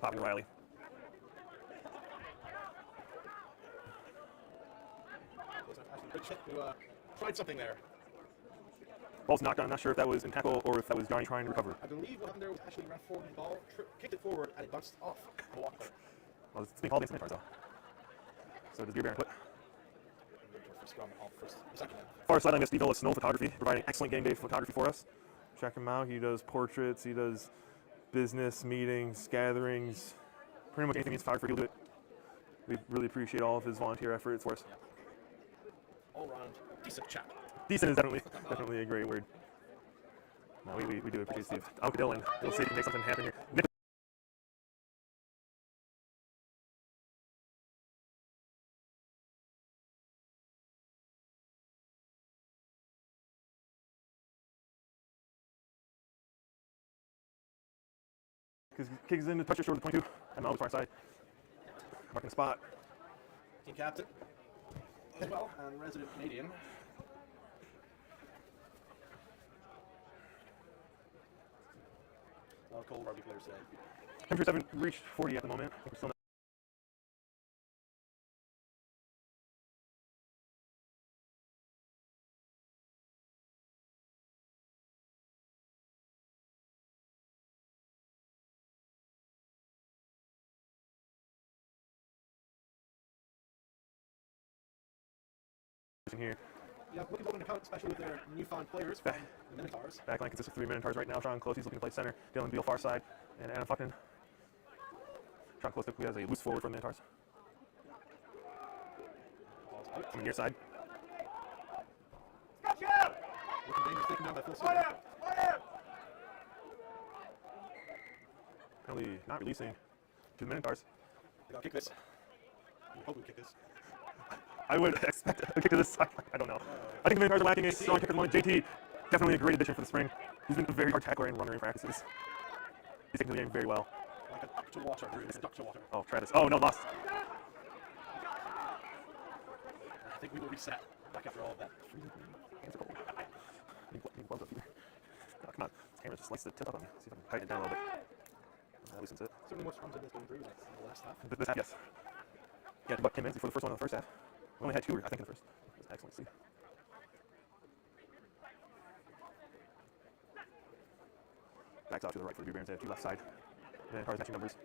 Popping Riley. There's actually a good check who tried something there. Ball's knocked down. I'm not sure if that was in tackle or if that was Johnny trying to recover. I believe what happened there was actually ran forward the ball, kicked it forward, and it bounced off the walk player. Well, it's being called against the Minotaurs, though. So does Beer Baron put. First scrum off first, second. Far sideline is Steve Nola, Snow Photography, providing excellent game day photography for us. Check him out. He does portraits, he does business meetings, gatherings, pretty much anything he's photographer, he'll do it. We really appreciate all of his volunteer efforts for us. All round, decent chap. Decent is definitely a great word. No, we do appreciate Steve. Uncle Dylan, we'll see if he can make something happen here. Kicks in to touch it short of the 22. I'm out far side. Marking the spot. Team captain as well, and resident Canadian. Cold rugby players today. Temperatures haven't reached 40 at the moment. I think we're still in here. Yeah, looking forward to count, especially with their newfound players from the Minotaurs. Backline consists of 3 Minotaurs right now. Sean Close, he's looking to play center. Dylan Beal far side. And Adam Fuckton. Sean Close typically has a loose forward from the Minotaurs. Coming near side. Looking dangerous, taken down by Phil Silver. Penalty not releasing to the Minotaurs. They gotta kick this. We hope we kick this. I would expect a kick to this side. I don't know. I think the Minotaurs are lacking a strong kicker at the moment. JT, definitely a great addition for the spring. He's been a very hard tackler and runner in practices. He's taking the game very well. Like a duck to water, Drew. It's a duck to water. Oh, Travis. Oh, no, lost. I think we will reset back after all of that. Hands are cold. Need gloves up here. Oh, come on. This camera just likes to tip up on me. See if I can tighten it down a little bit. That loosens it. Certainly more scrums in this game, Drew, like in the last half. This half, yes. Yeah, about 10 minutes before the first one in the first half. We only had 2, I think, in the first. It was excellent to see. Backs out to the right for the Beer Barons. They have 2 left side. And Minotaurs matching numbers.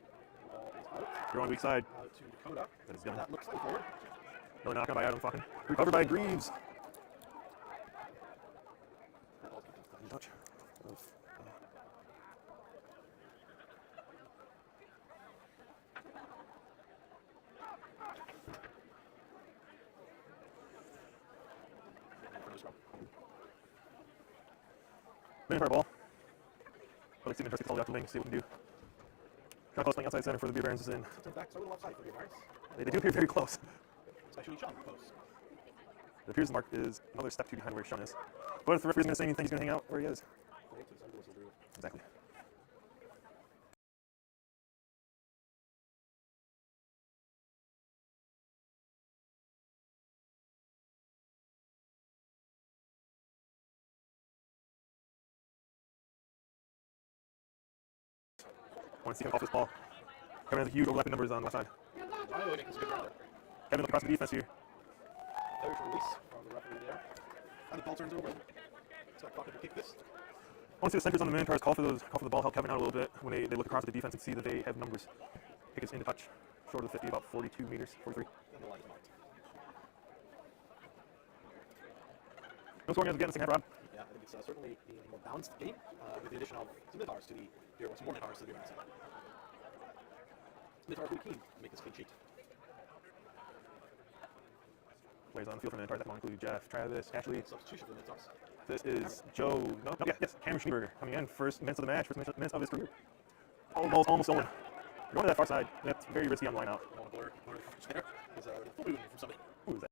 You're on weak side. Out to Dakota. That is done. That looks like forward. Another knock on by Adam Fucking. Recovered by Greaves. Touch. Minotaur ball. Let's see Minotaurs gets all the way out to wing, see what we can do. Sean Close playing outside center for the Beer Barons is in. Sometimes backs are a little offside for you, Barnes. They do appear very close. Especially Sean close. It appears the mark is another step 2 behind where Sean is. But if the referee's going to say anything, he's going to hang out where he is. Exactly. I want to see him off this ball. Kevin has a huge overlapping numbers on the left side. Riley making some good run there. Kevin looking across the defense here. There's a release from the referee there. And the ball turns over. So Crockett to kick this. I want to see the centers on the Minotaurs call for the ball, help Kevin out a little bit when they look across at the defense and see that they have numbers. Kick is into touch, short of the 50, about 42 meters, 43. And the line is marked. No scoring as of yet in the second half, Rob. Yeah, I think it's certainly a more balanced game with the addition of some Minotaurs to the beer, or some more Minotaurs to the beer side. Minotaurs pretty keen to make this clean sheet. Players on the field for Minotaurs at the moment include Jeff, Travis, Ashley. Substitution for the Minotaurs. This is Joe. Yes, Cameron Schneeberger coming in. First minutes of the match, first minutes of his career. All the ball's almost stolen. You're going to that far side. That's very risky on the line out. Blur there. There's a full movement from somebody. Who is that?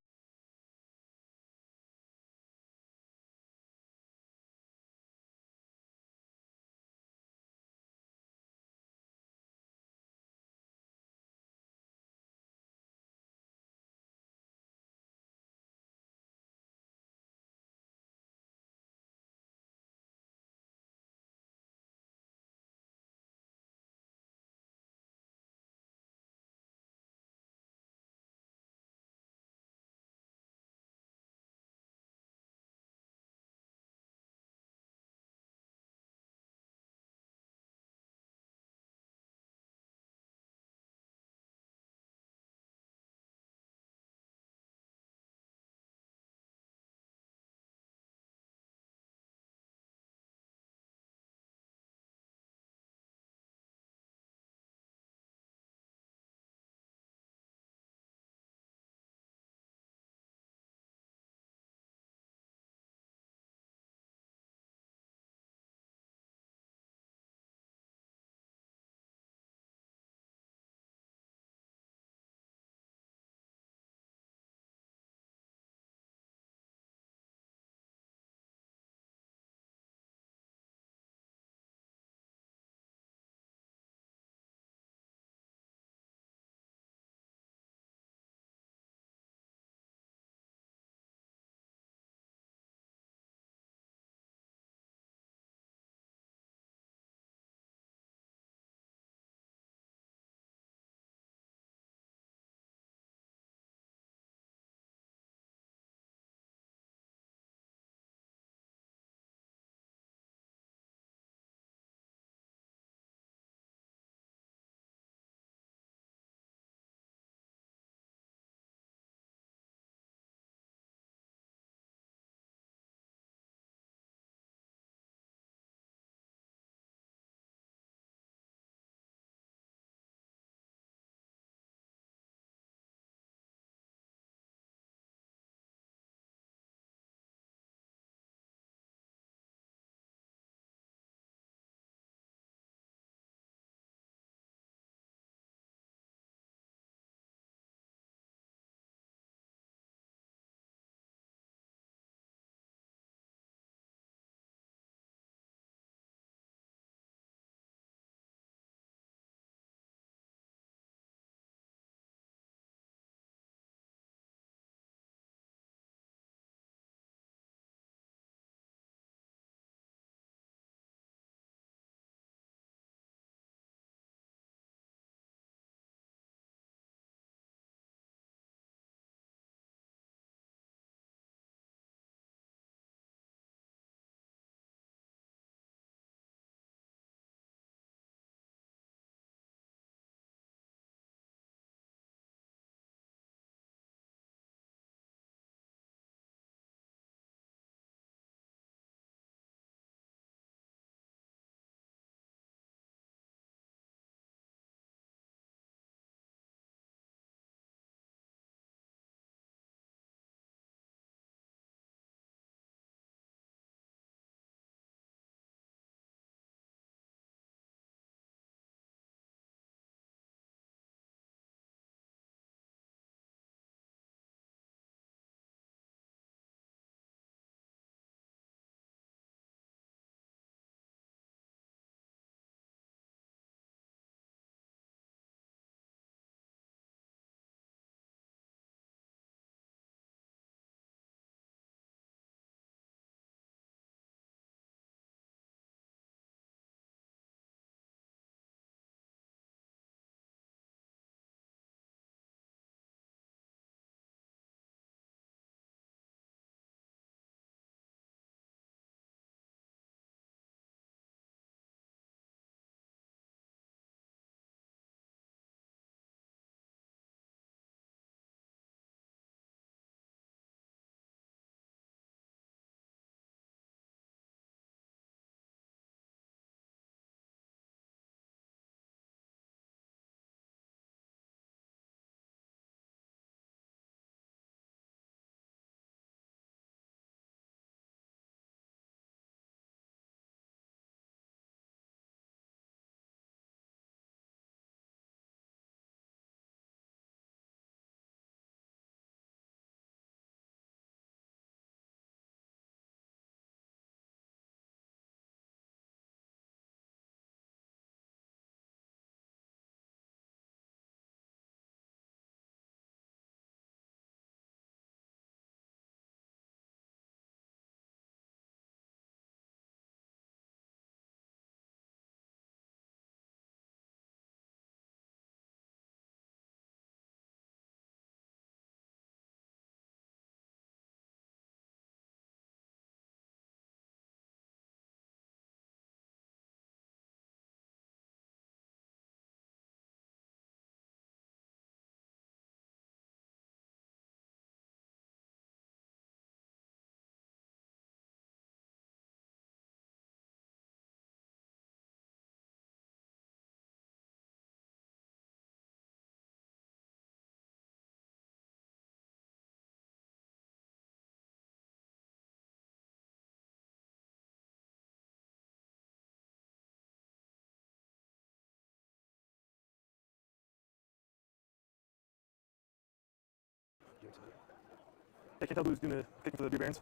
I can't tell who's doing the kicking for the Beer Barons.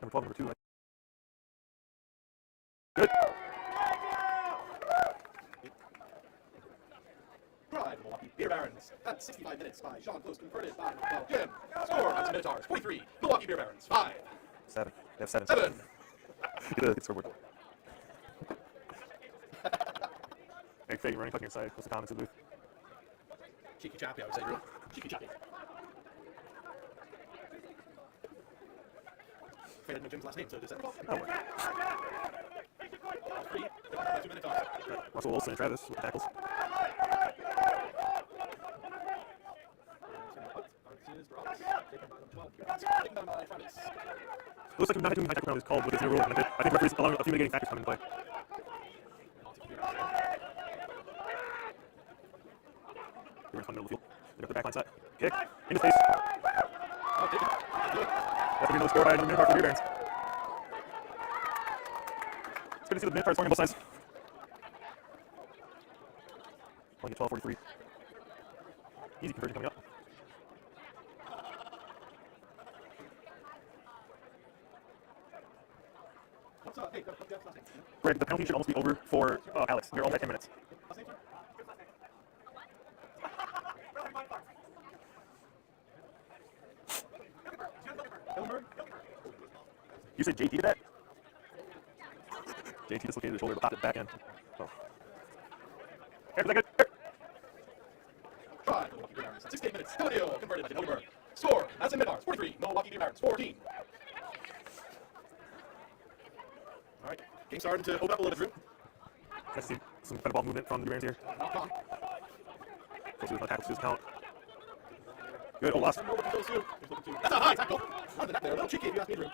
Number 12, number 2. Good. Pride, Milwaukee Beer Barons. That's 65 minutes by Sean Close, converted by Jim. Score, Madison Minotaurs, 43. Milwaukee Beer Barons, 5. 7. They have 7. 7. Get the scoreboard. Hey, fake running, clicking inside. What's the comments in the booth? Cheeky chappy, I would say, Drew. Cheeky chappy. Afraid I didn't know Jim's last name, so does that involve? Oh, well. 3. 2 minutes off. Russell Wilson and Travis with the tackles. It looks like not doing high tackle is called with this new rule. I think referees along with a few mitigating factors come into play. They're in the middle of the field. They got the back line set. Kick. Into space. That's another score by the Minotaurs for the Beer Barons. It's good to see the Minotaurs scoring on both sides. Only at 12:43. Easy conversion coming up. Greg, the penalty should almost be over for Alex. You're almost at 10 minutes. You said JT did that? JT dislocated his shoulder but popped it back in. Oh. Hey, was that good? Try, Milwaukee Beer Barons. 16 minutes. Still a deal. Converted by Jim. Score, Madison Minotaurs, 43. Milwaukee Beer Barons, 14. All right, game starting to open up a little bit, Drew. Nice to see some better ball movement from the Bear Barons here. Not gone. Close to the tackles to his count. Good, oh, lost. That's a high tackle. On the net there. A little cheeky if you ask me, Drew.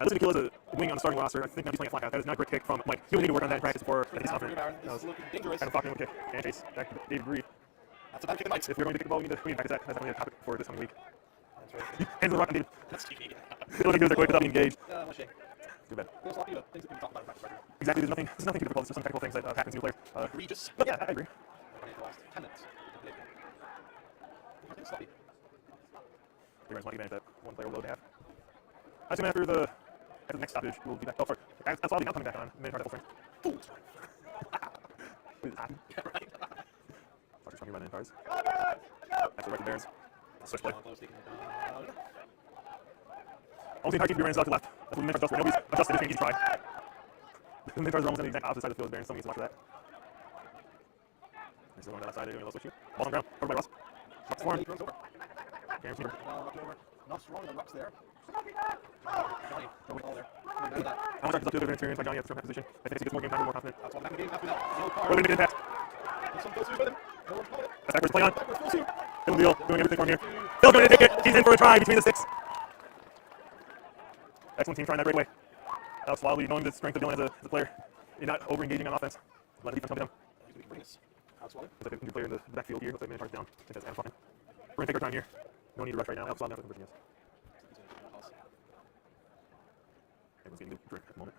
I listened to Kill as a wing on the starting roster. I think now he's playing a flank out. That is not a great kick from Mike. He'll need to work on that in practice before he's confident. That was dangerous. kind of fucking kick. And chase back to David Reed. That's a bad kick of Mike's. If we're going to kick the ball, we need to practice that. That's definitely a topic for this coming week. That's right. Hands on the rock on David. That's cheeky. It looks like he was quick without being engaged. No shame. Too bad. There's a lot of things that we can talk about in practice, right? Exactly. There's nothing too difficult. It's just some technical things that happens to a player. Egregious. But yeah, I agree. The last 10 minutes. I think sloppy. The Rams want to advantage that one player load they have. I assume after the next stoppage, we'll be back. Oh, that's all the now coming back on. Minotaur full strength. Fools. What is that? Yeah, right. Fuckers talking about Minotaurs. That's the right Barons. Switch play. Almost the entire team Beer Barons left to left. That's what the Minotaurs does for. Nobody's adjusted. It's an easy try. The Minotaurs are almost on the exact opposite side of the field. Barons still needs to watch that. They're still going down that side. They're doing a little switch here. Ball's on the ground. Covered by Russ. Russ forward. James Sneaker. Not strong on the rocks there. Johnny, no ball there. I'm going to start to the experience by Johnny at the strong position. I think he gets more game time and more confident. That's what happened in the game after that. No card. We're going to make an impact. Some full suit with him. No one's called it. That's backwards play on. Backwards full suit. Phil Deal doing everything for him here. Phil's going to take it. He's in for a try between the sticks. Excellent team trying that great way. Alex Wildly knowing the strength of Dylan as a player. You're not over-engaging on offense. Let the defense help him. He's going to bring us. Alex Wally. Looks like a new player in the backfield here. Looks like Minotaurs down. I think that's kind of fucking. We're going to take our time here. No need to rush right now. Alex Wildly not looking for yes. Everyone's getting a good drink at the moment.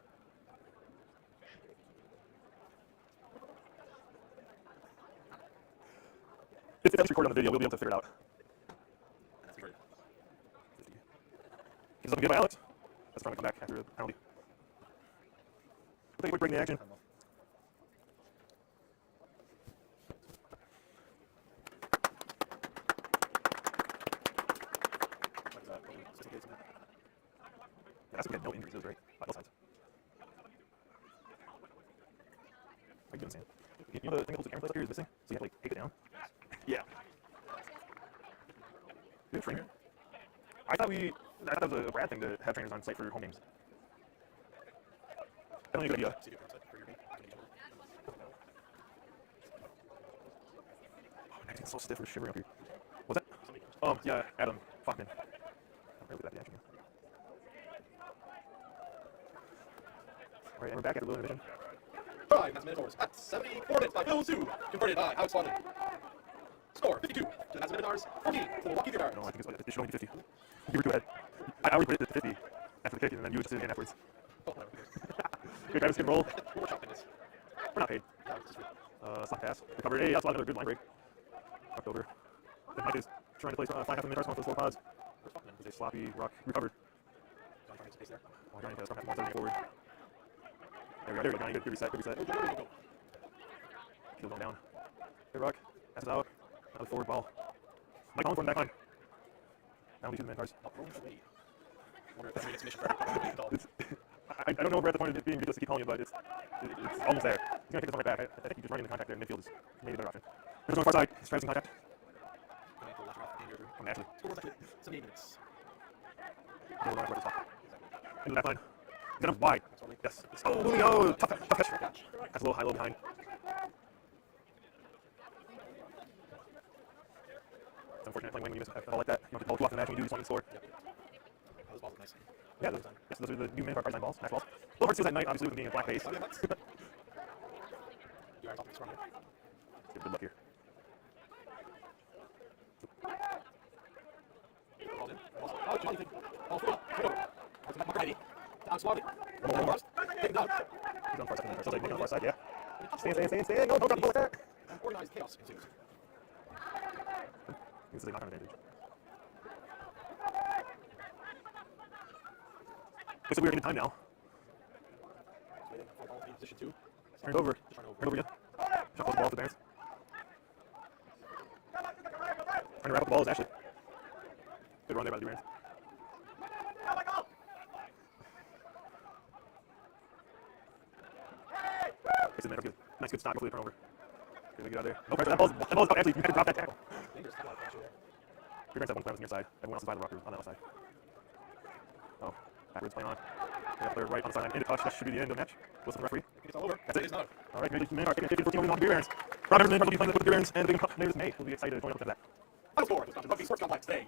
If that's recorded on the video, we'll be able to figure it out. He's looking good by Alex. That's trying to come back after the penalty. We'll take a quick break in the action. That's going to get no injuries. It was great. By both sides. How you doing, Sam? You know the thing that holds the camera place up here is missing? So you have to like take it down? Yeah. Do you have a trainer? I thought that was a bad thing to have trainers on site for home games. Definitely a good idea. Oh, neck is so stiff. We're shivering up here. What's that? Yeah, Adam. Fuck, man. I'm really bad at the action. Alright, and we're back at the Blue Division. 5 Madison Minotaurs at 74 minutes by Bill Sue. Converted by Alex Wally. Score 52 to the Madison Minotaurs, 14 to the Milwaukee Beer Barons. No, I think it should only be 50. You were too ahead. I already predicted 50 after the kick, and then you adjusted it again afterwards. Oh, no. Good guys, good roll. We're shopping this. We're not paid. Yeah, this is Slap pass. Recovered. Hey, that's another good line break. Knocked over. Mike is trying to play fly half the Minotaurs, going for the slow pods. It's a sloppy rock recovered. Johnny has front half, 170 forward. There we go, Johnny. Good reset, good reset. Shield going down. Good rock. Passes out. Another forward ball. Mike Holland for the back line. Now we do the Minotaurs. I don't know if we're at the point of it being ridiculous to keep calling it, but it's almost there. He's going to take this one right back. I think he's just running the contact there in midfield is maybe a better option. There's one far side. He's trying to contact. Oh, naturally. Score was actually 78 minutes. Into the back line. He's got him wide. Yes. Oh, Looney. Oh, tough catch. That's a little high, low behind. It's unfortunate playing when you miss a ball like that. You don't get the ball too often match when you do just want to score. Those balls are nice. Yeah, those are the new Minotaur card line balls, match balls. A little hard to see at night, obviously, with being a black base. Good luck here. Oh, Johnny, ball free. McCarty. Down slowly. Take it down. He's on far side. Still taking on far side, yeah. Stay. No, drop the ball like that. Organized chaos ensues. This is a knock-on advantage. Looks like we're getting time now. Position 2. Turn it over. Turn it over again. Shuffle the ball to the Barons. Trying to wrap up the balls, Ashley. Good run there by the Barons. It's in there. Good. Nice, good stop. Hopefully, turnover. Good to get out there. No pressure. That ball's out. Actually, you had to drop that tackle. Your Barons have one player on the near side. Everyone else is by the rocker on that left side. Oh, backwards playing on. We have player right on the sideline. Into touch. That should be the end of the match. Listen to the referee. It's all over. That's it. It's not. All right, maybe Minotaurs taking 15-14 over on the Beer Barons. Rob Everton will be playing with the Beer Barons, and the big Minotaurs May will be excited to join up with that. Final score. Rugby Sports Complex today.